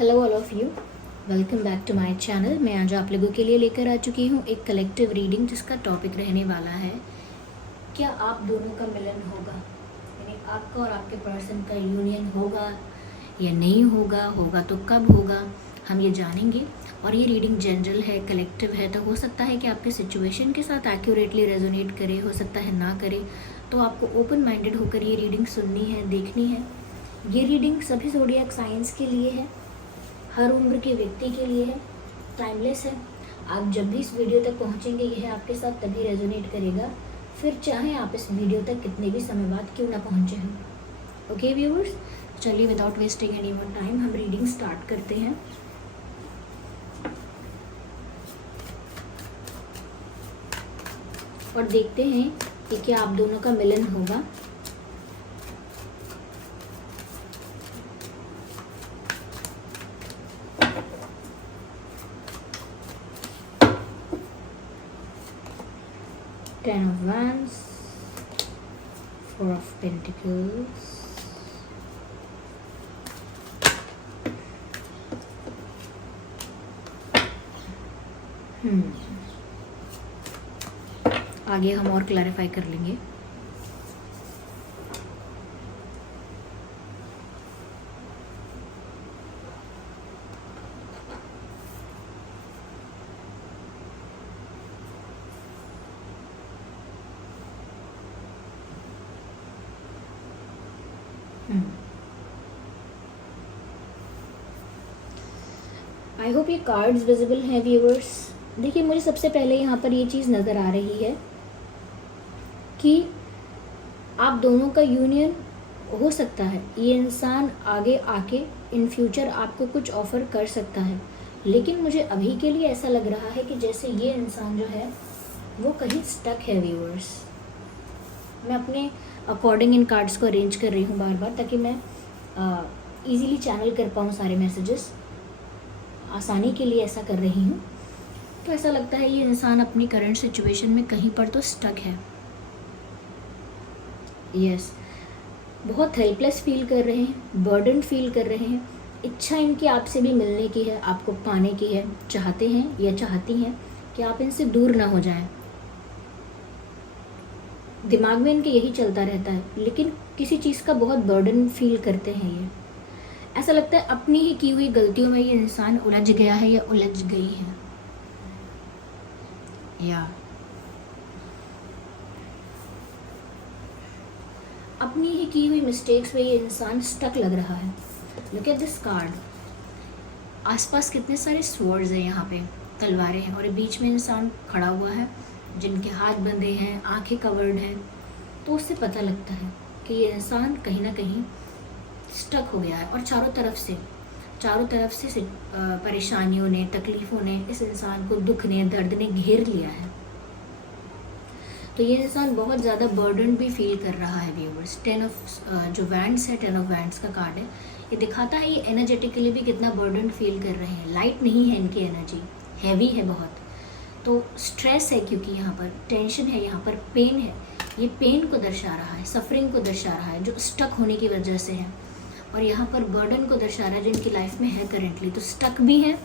Hello all of you, welcome back to my channel. मैं आज आप लोगों के लिए लेकर आ चुकी हूँ एक कलेक्टिव रीडिंग जिसका टॉपिक रहने वाला है क्या आप दोनों का मिलन होगा, यानी आपका और आपके पर्सन का यूनियन होगा या नहीं होगा, होगा तो कब होगा, हम ये जानेंगे। और ये रीडिंग जनरल है, कलेक्टिव है, तो हो सकता है कि आपके सिचुएशन के साथ एक्यूरेटली रेजोनेट करे, हो सकता है ना करे। तो आपको ओपन माइंडेड होकर ये रीडिंग सुननी है, देखनी है। ये रीडिंग सभी ज़ोडिएक साइंस के लिए है, हर उम्र के व्यक्ति के लिए है, टाइमलेस है। आप जब भी इस वीडियो तक पहुंचेंगे यह आपके साथ तभी रेजोनेट करेगा, फिर चाहे आप इस वीडियो तक कितने भी समय बाद क्यों ना पहुंचे हैं। ओके व्यूअर्स, चलिए without wasting any more time हम रीडिंग स्टार्ट करते हैं। और देखते हैं कि क्या आप दोनों का मिलन होगा। Ten of Wands, Four of Pentacles, आगे हम और क्लैरिफाई कर लेंगे। आई होप ये कार्ड्स विजिबल हैं व्यूअर्स। देखिए, मुझे सबसे पहले यहाँ पर ये चीज़ नज़र आ रही है कि आप दोनों का यूनियन हो सकता है। ये इंसान आगे आके इन फ्यूचर आपको कुछ ऑफ़र कर सकता है, लेकिन मुझे अभी के लिए ऐसा लग रहा है कि जैसे ये इंसान जो है वो कहीं स्टक है व्यूअर्स। मैं अपने अकॉर्डिंग इन कार्ड्स को अरेंज कर रही हूँ बार बार, ताकि मैं इजीली चैनल कर पाऊँ सारे मैसेजेस, आसानी के लिए ऐसा कर रही हूँ। तो ऐसा लगता है ये इंसान अपनी करंट सिचुएशन में कहीं पर तो स्टक है। यस, बहुत हेल्पलेस फील कर रहे हैं, बर्डन फील कर रहे हैं। इच्छा इनकी आपसे भी मिलने की है, आपको पाने की है, चाहते हैं या चाहती हैं कि आप इनसे दूर ना हो जाएं। दिमाग में इनके यही चलता रहता है, लेकिन किसी चीज़ का बहुत बर्डन फील करते हैं ये। ऐसा लगता है अपनी ही की हुई गलतियों में ये इंसान उलझ गया है या उलझ गई है। या अपनी ही की हुई मिस्टेक्स में ये इंसान स्टक लग रहा है। Look at this card. आसपास कितने सारे स्वर्ड्स हैं, यहाँ पे तलवारें हैं, और बीच में इंसान खड़ा हुआ है जिनके हाथ बंधे हैं, आंखें कवर्ड हैं। तो उससे पता लगता है कि ये इंसान कहीं ना कहीं स्टक हो गया है, और चारों तरफ से परेशानियों ने, तकलीफ़ों ने इस इंसान को, दुख ने, दर्द ने घेर लिया है। तो ये इंसान बहुत ज़्यादा बर्डन भी फील कर रहा है व्यूअर्स। जो वैंड्स है, 10 ऑफ वैंड्स का कार्ड है, ये दिखाता है ये एनर्जेटिकली भी कितना बर्डन फील कर रहे हैं। लाइट नहीं है इनकी एनर्जी, हैवी है बहुत। तो स्ट्रेस है, क्योंकि यहाँ पर टेंशन है, यहाँ पर पेन है। ये पेन को दर्शा रहा है, सफरिंग को दर्शा रहा है जो स्टक होने की वजह से है। और यहाँ पर बर्डन को दर्शा रहा है जो इनकी लाइफ में है करेंटली। तो स्टक भी हैं,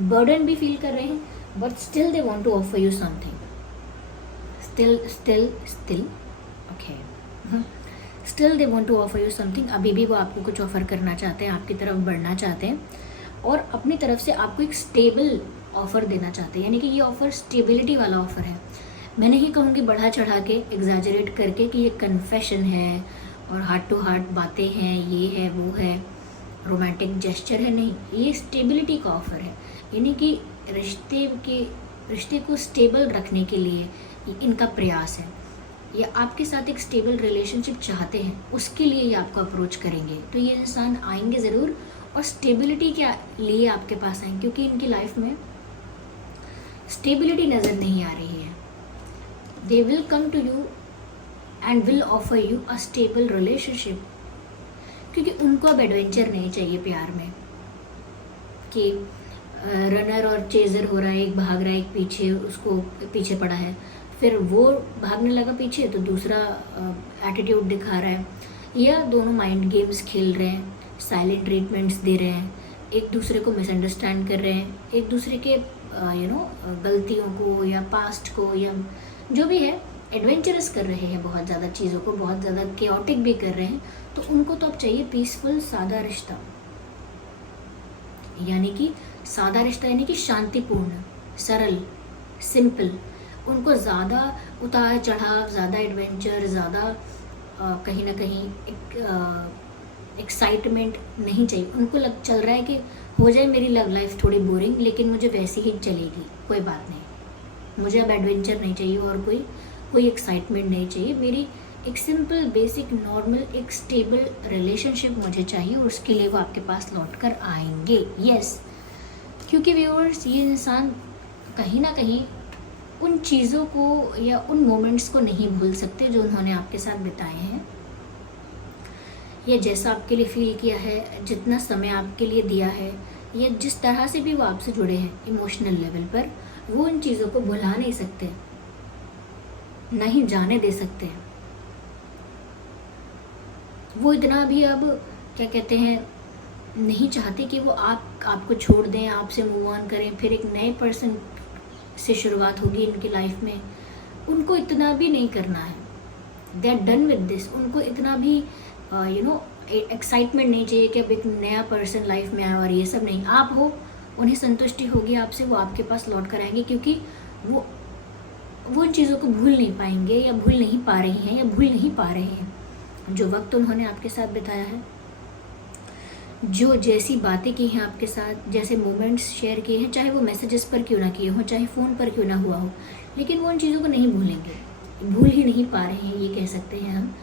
बर्डन भी फील कर रहे हैं, but still they want to offer you something. Still okay, still they want to offer you something. अभी भी वो आपको कुछ ऑफर करना चाहते हैं, आपकी तरफ बढ़ना चाहते हैं, और अपनी तरफ से आपको एक स्टेबल ऑफ़र देना चाहते हैं। यानी कि ये ऑफ़र स्टेबिलिटी वाला ऑफ़र है। मैं नहीं कहूँगी बढ़ा चढ़ा के, एग्जैजरेट करके कि ये कन्फेशन है और हार्ट टू हार्ट बातें हैं, ये है वो है, रोमांटिक जेस्चर है। नहीं, ये स्टेबिलिटी का ऑफ़र है। यानी कि रिश्ते को स्टेबल रखने के लिए इनका प्रयास है। ये आपके साथ एक स्टेबल रिलेशनशिप चाहते हैं, उसके लिए ये आपको अप्रोच करेंगे। तो ये इंसान आएंगे ज़रूर, और स्टेबिलिटी के लिए आपके पास आएंगे, क्योंकि इनकी लाइफ में स्टेबिलिटी नज़र नहीं आ रही है। They will come to you and will offer you a stable relationship, क्योंकि उनको अब एडवेंचर नहीं चाहिए प्यार में कि रनर और चेजर हो रहा है, एक भाग रहा है, एक पीछे उसको पीछे पड़ा है, फिर वो भागने लगा पीछे तो दूसरा एटीट्यूड दिखा रहा है, या दोनों माइंड गेम्स खेल रहे हैं, साइलेंट ट्रीटमेंट्स दे रहे हैं, एक दूसरे को मिसअंडरस्टैंड कर रहे हैं, एक दूसरे के गलतियों को या पास्ट को या जो भी है एडवेंचरस कर रहे हैं, बहुत ज़्यादा चीज़ों को बहुत ज़्यादा केओटिक भी कर रहे हैं, तो उनको तो अब चाहिए पीसफुल सादा रिश्ता, यानी कि सादा रिश्ता यानी कि शांतिपूर्ण, सरल, सिंपल। उनको ज़्यादा उतार चढ़ाव, ज़्यादा एडवेंचर, ज़्यादा कहीं ना कहीं एक्साइटमेंट नहीं चाहिए। उनको चल रहा है कि हो जाए मेरी लव लाइफ थोड़ी बोरिंग, लेकिन मुझे वैसी ही चलेगी, कोई बात नहीं, मुझे अब एडवेंचर नहीं चाहिए और कोई एक्साइटमेंट नहीं चाहिए, मेरी एक सिंपल बेसिक नॉर्मल एक स्टेबल रिलेशनशिप मुझे चाहिए, और उसके लिए वो आपके पास लौट कर आएंगे। यस, क्योंकि व्यूअर्स ये इंसान कहीं ना कहीं उन चीज़ों को या उन मोमेंट्स को नहीं भूल सकते जो उन्होंने आपके साथ बिताए हैं, या जैसा आपके लिए फील किया है, जितना समय आपके लिए दिया है, या जिस तरह से भी वो आपसे जुड़े हैं इमोशनल लेवल पर, वो उन चीज़ों को भुला नहीं सकते, नहीं जाने दे सकते। वो इतना भी अब क्या कहते हैं नहीं चाहते कि वो आपको छोड़ दें, आपसे मूव ऑन करें, फिर एक नए पर्सन से शुरुआत होगी इनकी लाइफ में। उनको इतना भी नहीं करना है, they are done with this. उनको इतना भी एक्साइटमेंट नहीं चाहिए कि अब एक नया पर्सन लाइफ में आए और ये सब नहीं। आप हो, उन्हें संतुष्टि होगी आपसे, वो आपके पास लौट कर आएंगे, क्योंकि वो उन चीज़ों को भूल नहीं पाएंगे या भूल नहीं पा रही हैं या भूल नहीं पा रहे हैं जो वक्त उन्होंने आपके साथ बिताया है, जो जैसी बातें की हैं आपके साथ, जैसे मोमेंट्स शेयर किए हैं, चाहे वो मैसेजेस पर क्यों ना किए हों, चाहे फ़ोन पर क्यों ना हुआ हो, लेकिन वो उन चीज़ों को नहीं भूलेंगे, भूल ही नहीं पा रहे हैं, ये कह सकते हैं हम।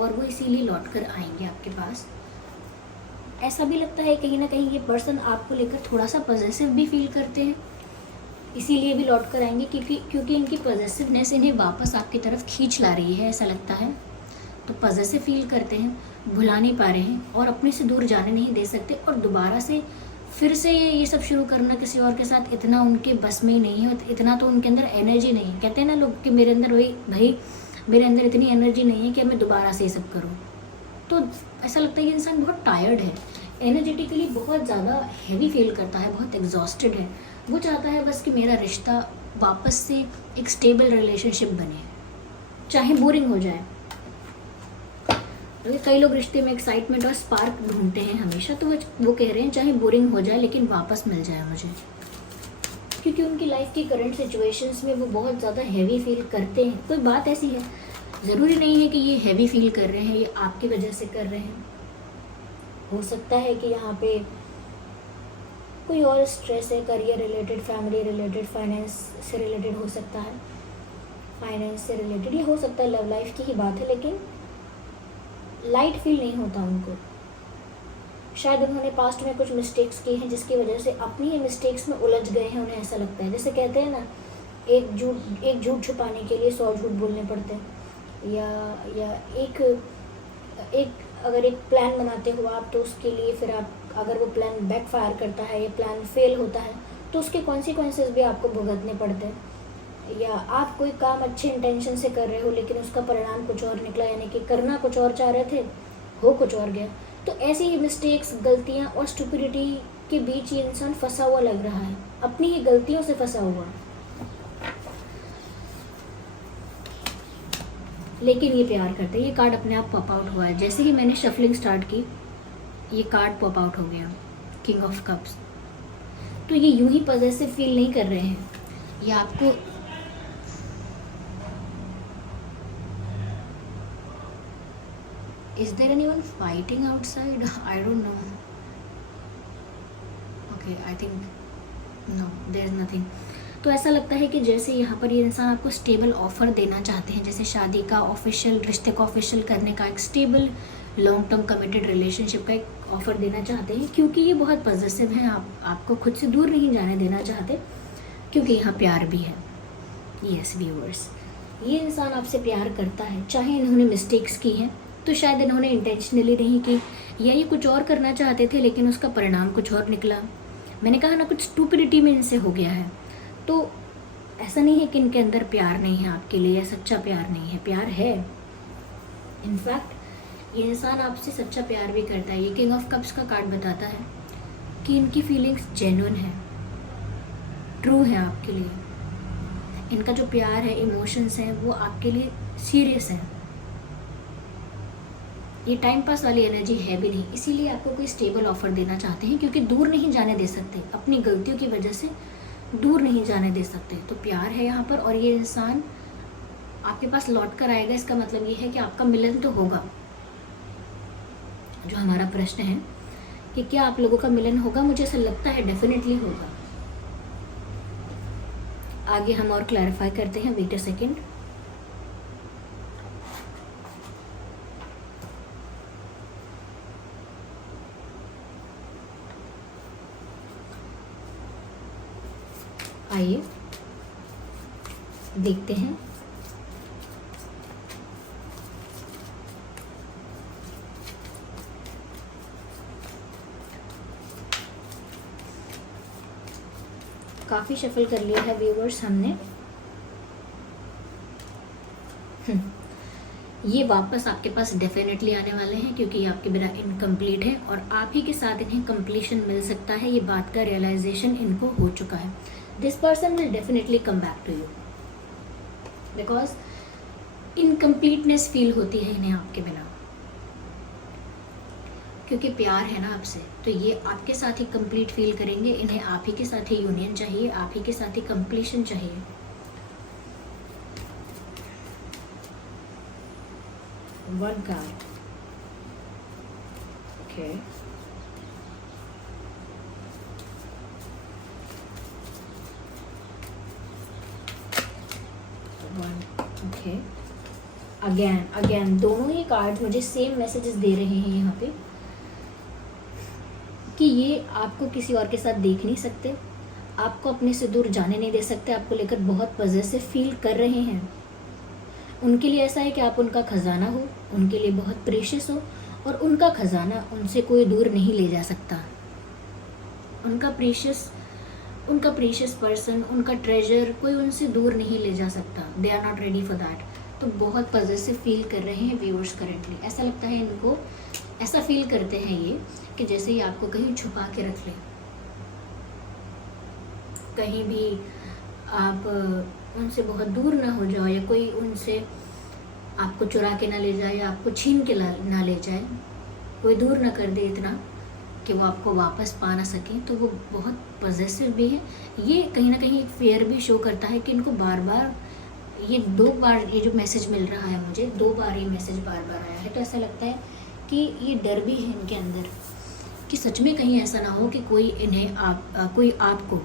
और वो इसीलिए लौट कर आएंगे आपके पास। ऐसा भी लगता है कहीं ना कहीं ये पर्सन आपको लेकर थोड़ा सा पॉजेसिव भी फील करते हैं, इसीलिए भी लौट कर आएंगे, क्योंकि इनकी पॉजेसिवनेस इन्हें वापस आपकी तरफ खींच ला रही है, ऐसा लगता है। तो पॉजेसिव फील करते हैं, भुला नहीं पा रहे हैं और अपने से दूर जाने नहीं दे सकते, और दोबारा से फिर से ये सब शुरू करना किसी और के साथ इतना उनके बस में ही नहीं है, इतना तो उनके अंदर एनर्जी नहीं है। कहते हैं ना लोग कि मेरे अंदर भाई मेरे अंदर इतनी एनर्जी नहीं है कि मैं दोबारा से ये सब करूँ। तो ऐसा लगता है कि इंसान बहुत टायर्ड है, एनर्जेटिकली बहुत ज़्यादा हैवी फील करता है, बहुत एग्जॉस्टेड है। वो चाहता है बस कि मेरा रिश्ता वापस से एक स्टेबल रिलेशनशिप बने, चाहे बोरिंग हो जाए। कई लोग रिश्ते में एक्साइटमेंट और स्पार्क ढूंढते हैं हमेशा, तो वो कह रहे हैं चाहे बोरिंग हो जाए लेकिन वापस मिल जाए मुझे, क्योंकि उनकी लाइफ की करंट सिचुएशंस में वो बहुत ज़्यादा हैवी फील करते हैं। कोई बात ऐसी है, ज़रूरी नहीं है कि ये हैवी फील कर रहे हैं ये आपकी वजह से कर रहे हैं। हो सकता है कि यहाँ पे कोई और स्ट्रेस है, career related, family related, finance से रिलेटेड हो सकता है, फाइनेंस से रिलेटेड ये हो सकता है, लव लाइफ की ही बात है, लेकिन लाइट फील नहीं होता उनको। शायद उन्होंने पास्ट में कुछ मिस्टेक्स की हैं जिसकी वजह से अपनी ही मिस्टेक्स में उलझ गए हैं, उन्हें ऐसा लगता है। जैसे कहते हैं ना, एक झूठ छुपाने के लिए 100 झूठ बोलने पड़ते हैं, या एक अगर एक प्लान बनाते हो आप, तो उसके लिए फिर आप अगर वो प्लान बैकफायर करता है या प्लान फेल होता है तो उसके कॉन्सिक्वेंसेस भी आपको भुगतने पड़ते हैं। या आप कोई काम अच्छे इंटेंशन से कर रहे हो लेकिन उसका परिणाम कुछ और निकला, यानी कि करना कुछ और चाह रहे थे, हो कुछ और गया। तो ऐसी ही मिस्टेक्स, गलतियाँ और स्टुपिडिटी के बीच ये इंसान फंसा हुआ लग रहा है, अपनी ही गलतियों से फंसा हुआ। लेकिन ये प्यार करते हैं। ये कार्ड अपने आप पॉप आउट हुआ है, जैसे ही मैंने शफलिंग स्टार्ट की ये कार्ड पॉप आउट हो गया, किंग ऑफ कप्स। तो ये यूं ही पॉजेसिव फील नहीं कर रहे हैं, ये आपको Is there anyone fighting outside? I don't know. Okay, I think no, there's nothing. तो ऐसा लगता है कि जैसे यहाँ पर ये इंसान आपको स्टेबल ऑफर देना चाहते हैं, जैसे शादी का ऑफिशियल, रिश्ते को ऑफिशियल करने का, एक stable long term committed relationship का एक ऑफर देना चाहते हैं, क्योंकि ये बहुत पॉजिटिव हैं, आपको खुद से दूर नहीं जाने देना चाहते, क्योंकि यहाँ प्यार भी है। यस व्यूअर्स, ये इंसान आपसे प्यार करता है, चाहे इन्होंने मिस्टेक्स की हैं, तो शायद इन्होंने इंटेंशनली नहीं की, या ये कुछ और करना चाहते थे लेकिन उसका परिणाम कुछ और निकला। मैंने कहा ना, कुछ स्टुपिडिटी में इनसे हो गया है। तो ऐसा नहीं है कि इनके अंदर प्यार नहीं है आपके लिए, या सच्चा प्यार नहीं है, प्यार है। इनफैक्ट ये इंसान आपसे सच्चा प्यार भी करता है। ये किंग ऑफ कप्स का कार्ड बताता है कि इनकी फीलिंग्स जेन्युइन है, ट्रू है आपके लिए। इनका जो प्यार है, इमोशंस हैं, वो आपके लिए सीरियस है। ये टाइम पास वाली एनर्जी है भी नहीं, इसीलिए आपको कोई स्टेबल ऑफर देना चाहते हैं, क्योंकि दूर नहीं जाने दे सकते, अपनी गलतियों की वजह से दूर नहीं जाने दे सकते। तो प्यार है यहाँ पर, और ये इंसान आपके पास लौट कर आएगा। इसका मतलब ये है कि आपका मिलन तो होगा। जो हमारा प्रश्न है कि क्या आप लोगों का मिलन होगा, मुझे ऐसा लगता है डेफिनेटली होगा। आगे हम और क्लैरिफाई करते हैं। Wait a second. आइए देखते हैं। काफी शफल कर लिया है व्यूअर्स हमने। ये वापस आपके पास डेफिनेटली आने वाले हैं, क्योंकि ये आपके बिना इनकम्प्लीट है और आप ही के साथ इन्हें कंप्लीशन मिल सकता है। ये बात का रियलाइजेशन इनको हो चुका है। This person will definitely come back to you, because incompleteness feel होती है इन्हें आपके बिना, क्योंकि प्यार है ना आपसे। तो ये आपके साथ ही कंप्लीट फील करेंगे। इन्हें आप ही के साथ ही यूनियन चाहिए, आप ही के साथ ही कंप्लीशन चाहिए। One card, okay, one, okay, again दोनों ही कार्ड मुझे सेम मैसेजेस दे रहे हैं यहाँ पे, कि ये आपको किसी और के साथ देख नहीं सकते, आपको अपने से दूर जाने नहीं दे सकते, आपको लेकर बहुत पॉजेसिव फील कर रहे हैं। उनके लिए ऐसा है कि आप उनका खजाना हो, उनके लिए बहुत प्रेशियस हो, और उनका खजाना उनसे कोई दूर नहीं ले जा सकता। उनका प्रेशियस पर्सन, उनका ट्रेजर कोई उनसे दूर नहीं ले जा सकता। They are not ready for that. तो बहुत पॉजिटिव फील कर रहे हैं व्यूअर्स करेंटली। ऐसा लगता है इनको, ऐसा फील करते हैं ये कि जैसे ही आपको कहीं छुपा के रख ले, कहीं भी आप उनसे बहुत दूर ना हो जाओ, या कोई उनसे आपको चुरा के ना ले जाए, या आपको छीन के ना ले जाए, कोई दूर ना कर दे इतना कि वो आपको वापस पा ना सके। तो वो बहुत पॉजिटिव भी है। ये कहीं ना कहीं फेयर भी शो करता है कि इनको बार बार ये 2 बार ये जो मैसेज मिल रहा है मुझे, 2 बार ये मैसेज बार बार आया है। तो ऐसा लगता है कि ये डर भी है इनके अंदर कि सच में कहीं ऐसा ना हो कि कोई इन्हें कोई आपको,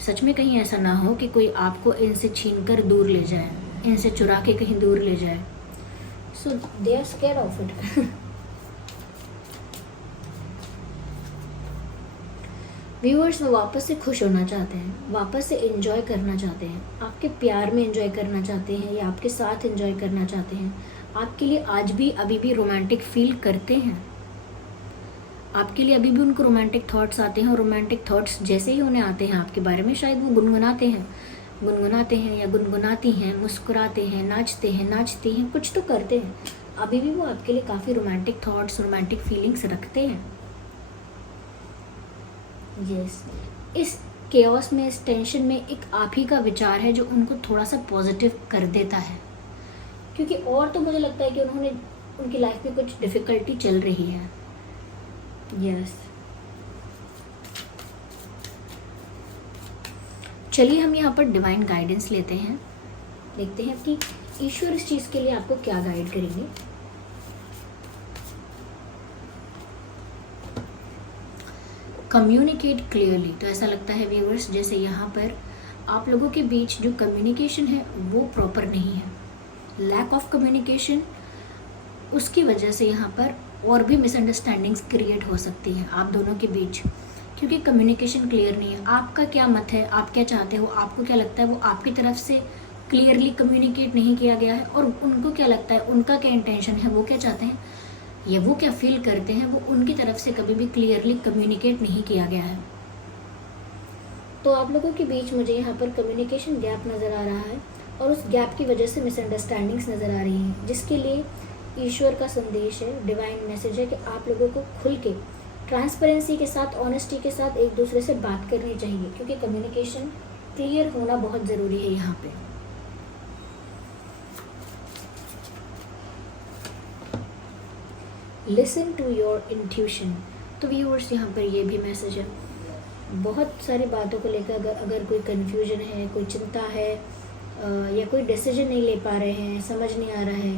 सच में कहीं ऐसा ना हो कि कोई आपको इनसे छीनकर दूर ले जाए, इनसे चुरा के कहीं दूर ले जाए। So they are scared of it. Viewers, वो वापस से खुश होना चाहते हैं, वापस से एंजॉय करना चाहते हैं, आपके प्यार में एंजॉय करना चाहते हैं, या आपके साथ एंजॉय करना चाहते हैं। आपके लिए आज भी अभी भी रोमांटिक फील करते हैं। आपके लिए अभी भी उनको रोमांटिक थॉट्स आते हैं, और रोमांटिक थॉट्स जैसे ही उन्हें आते हैं आपके बारे में, शायद वो गुनगुनाते हैं या गुनगुनाती हैं, मुस्कुराते हैं, नाचते हैं, नाचती हैं, कुछ तो करते हैं। अभी भी वो आपके लिए काफ़ी रोमांटिक थॉट्स, रोमांटिक फीलिंग्स रखते हैं। यस, इस केओस में, इस टेंशन में एक आप ही का विचार है जो उनको थोड़ा सा पॉजिटिव कर देता है, क्योंकि और तो मुझे लगता है कि उनकी लाइफ में कुछ डिफ़िकल्टी चल रही है। यस, चलिए हम यहाँ पर डिवाइन गाइडेंस लेते हैं, देखते हैं कि ईश्वर इस चीज़ के लिए आपको क्या गाइड करेंगे। Communicate clearly. तो ऐसा लगता है व्यूअर्स जैसे यहाँ पर आप लोगों के बीच जो कम्युनिकेशन है वो प्रॉपर नहीं है, लैक ऑफ कम्युनिकेशन, उसकी वजह से यहाँ पर और भी मिसअंडरस्टैंडिंग्स क्रिएट हो सकती हैं आप दोनों के बीच, क्योंकि कम्युनिकेशन क्लियर नहीं है। आपका क्या मत है, आप क्या चाहते हो, आपको क्या लगता है, वो आपकी तरफ से क्लियरली कम्युनिकेट नहीं किया गया है, और उनको क्या लगता है, उनका क्या इंटेंशन है, वो क्या चाहते हैं या वो क्या फील करते हैं, वो उनकी तरफ से कभी भी क्लियरली कम्युनिकेट नहीं किया गया है। तो आप लोगों के बीच मुझे यहाँ पर कम्युनिकेशन गैप नज़र आ रहा है, और उस गैप की वजह से मिसअंडरस्टैंडिंग्स नज़र आ रही हैं, जिसके लिए ईश्वर का संदेश है, डिवाइन मैसेज है कि आप लोगों को खुल के ट्रांसपेरेंसी के साथ, ऑनेस्टी के साथ एक दूसरे से बात करनी चाहिए, क्योंकि कम्युनिकेशन क्लियर होना बहुत ज़रूरी है यहाँ पे। Listen to your intuition. तो व्यूअर्स यहाँ पर ये भी मैसेज है, बहुत सारी बातों को लेकर अगर कोई कन्फ्यूजन है, कोई चिंता है, या कोई डिसीजन नहीं ले पा रहे हैं, समझ नहीं आ रहा है,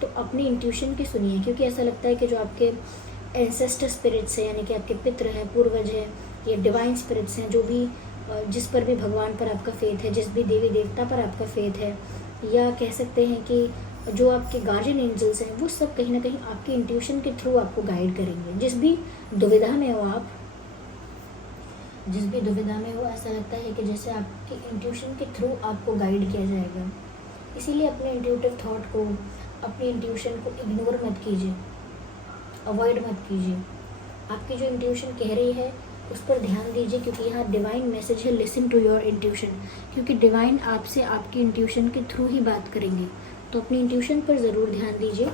तो अपनी इंट्यूशन की सुनिए। क्योंकि ऐसा लगता है कि जो आपके एंसेस्टर स्पिरिट्स हैं, यानी कि आपके पितृ हैं, पूर्वज हैं, या डिवाइन स्पिरिट्स हैं, जो भी जिस पर भी भगवान पर आपका फेथ है, जिस भी देवी देवता पर आपका फेथ है, या कह सकते हैं कि जो आपके गार्जियन एंजल्स हैं, वो सब कहीं ना कहीं आपकी इंट्यूशन के थ्रू आपको गाइड करेंगे। जिस भी दुविधा में हो आप, जिस भी दुविधा में हो, ऐसा लगता है कि जैसे आपके इंट्यूशन के थ्रू आपको गाइड किया जाएगा। इसीलिए अपने इंट्यूटिव थॉट को, अपनी इंट्यूशन को इग्नोर मत कीजिए, अवॉइड मत कीजिए। आपकी जो इंट्यूशन कह रही है उस पर ध्यान दीजिए, क्योंकि यहाँ डिवाइन मैसेज है, लिसन टू योर इंट्यूशन। क्योंकि डिवाइन आपसे आपकी इंट्यूशन के थ्रू ही बात करेंगे, तो अपनी इंट्यूशन पर ज़रूर ध्यान दीजिए।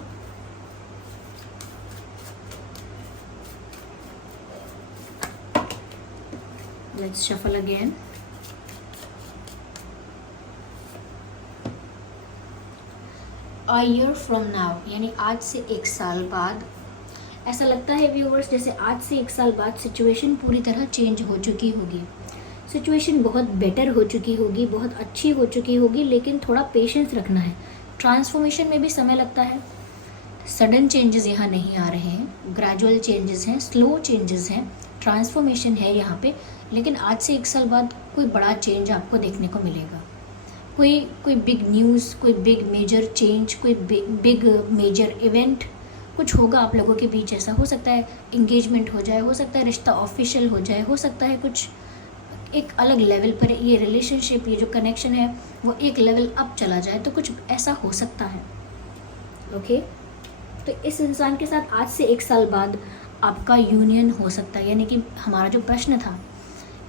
Let's shuffle again. A year from now, यानी आज से 1 साल बाद। ऐसा लगता है व्यूअर्स जैसे आज से 1 साल बाद सिचुएशन पूरी तरह चेंज हो चुकी होगी, सिचुएशन बहुत बेटर हो चुकी होगी, बहुत अच्छी हो चुकी होगी, लेकिन थोड़ा पेशेंस रखना है। ट्रांसफॉर्मेशन में भी समय लगता है, सडन चेंजेस यहाँ नहीं आ रहे हैं, ग्रेजुअल चेंजेस हैं, स्लो चेंजेस हैं, ट्रांसफॉर्मेशन है यहाँ पे। लेकिन आज से 1 साल बाद कोई बड़ा चेंज आपको देखने को मिलेगा, कोई बिग न्यूज़, कोई बिग मेजर चेंज, कोई बिग मेजर इवेंट कुछ होगा आप लोगों के बीच। ऐसा हो सकता है इंगेजमेंट हो जाए, हो सकता है रिश्ता ऑफिशियल हो जाए, हो सकता है कुछ एक अलग लेवल पर ये रिलेशनशिप, ये जो कनेक्शन है वो एक लेवल अप चला जाए, तो कुछ ऐसा हो सकता है। ओके, तो इस इंसान के साथ आज से 1 साल बाद आपका यूनियन हो सकता है। यानी कि हमारा जो प्रश्न था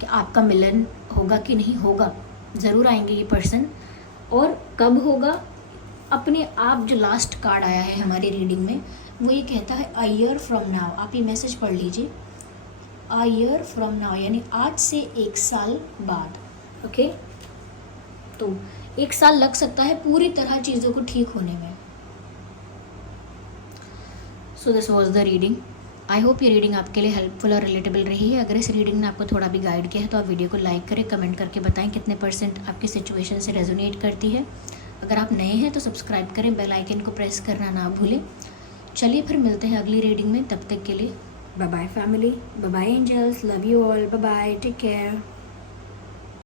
कि आपका मिलन होगा कि नहीं होगा, ज़रूर आएंगे ये पर्सन, और कब होगा। अपने आप जो लास्ट कार्ड आया है हमारी रीडिंग में वो ये कहता है अ ईयर फ्रॉम नाउ। आप ये मैसेज पढ़ लीजिए, अ ईयर फ्रॉम नाउ, यानी आज से 1 साल बाद। ओके, तो 1 साल लग सकता है पूरी तरह चीज़ों को ठीक होने में। So this was the reading. I hope ये रीडिंग आपके लिए हेल्पफुल और रिलेटेबल रही है। अगर इस रीडिंग ने आपको थोड़ा भी गाइड किया है तो आप वीडियो को लाइक करें, कमेंट करके बताएं कितने % आपकी सिचुएशन से रेजोनेट करती है। अगर आप नए हैं तो सब्सक्राइब करें, बेल आइकन को प्रेस करना ना भूलें। चलिए फिर मिलते हैं अगली रीडिंग में, तब तक के लिए bye bye family, bye bye angels, love you all, bye bye, take care.